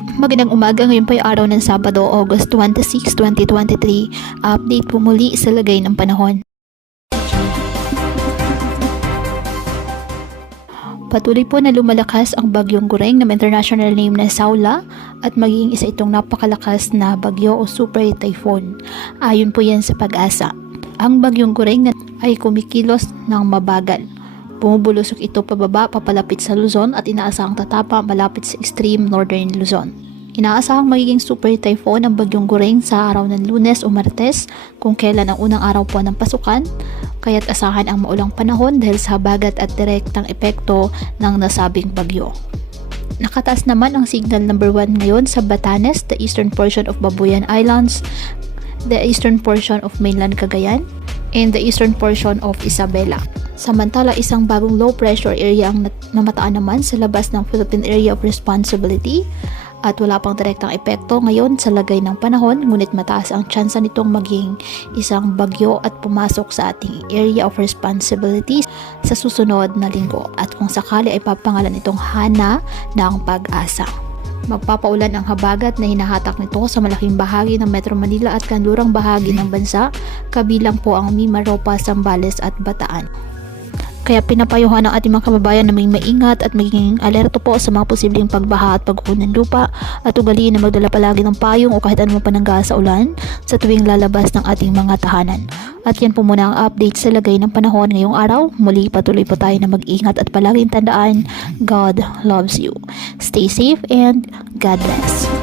Magandang umaga, ngayon po yung araw ng Sabado, August 26, 2023. Update po muli sa lagay ng panahon. Patuloy po na lumalakas ang bagyong Gureng na may international name na Saula at magiging isa itong napakalakas na bagyo o super typhoon. Ayon po yan sa Pag-asa. Ang bagyong Gureng ay kumikilos ng mabagal. Bumubulusok ito pababa papalapit sa Luzon at inaasahang tatapa malapit sa extreme northern Luzon. Inaasahang magiging super typhoon ang bagyong Gureng sa araw ng Lunes o Martes kung kailan ang unang araw po ng pasukan, kaya't asahan ang maulang panahon dahil sa habagat at direktang epekto ng nasabing bagyo. Nakataas naman ang signal number 1 ngayon sa Batanes, the eastern portion of Babuyan Islands, the eastern portion of mainland Cagayan, and the eastern portion of Isabela. Samantala, isang bagong low pressure area ang namataan naman sa labas ng Philippine Area of Responsibility at wala pang direktang epekto ngayon sa lagay ng panahon, ngunit mataas ang tsansa nitong maging isang bagyo at pumasok sa ating area of responsibility sa susunod na linggo at kung sakali ay papangalan itong Hana ng Pag-asa. Magpapaulan ang habagat na hinahatak nito sa malaking bahagi ng Metro Manila at kanlurang bahagi ng bansa, kabilang po ang Mimaropa, Zambales at Bataan. Kaya pinapayuhan ng ating mga kababayan na may maingat at maging alerto po sa mga posibleng pagbaha at pagguho ng lupa at ugaliin na magdala palagi ng payong o kahit anumang panangga sa ulan sa tuwing lalabas ng ating mga tahanan. At yan po muna ang update sa lagay ng panahon ngayong araw. Muli patuloy po tayo na mag-ingat at palaging tandaan, God loves you. Stay safe and God bless.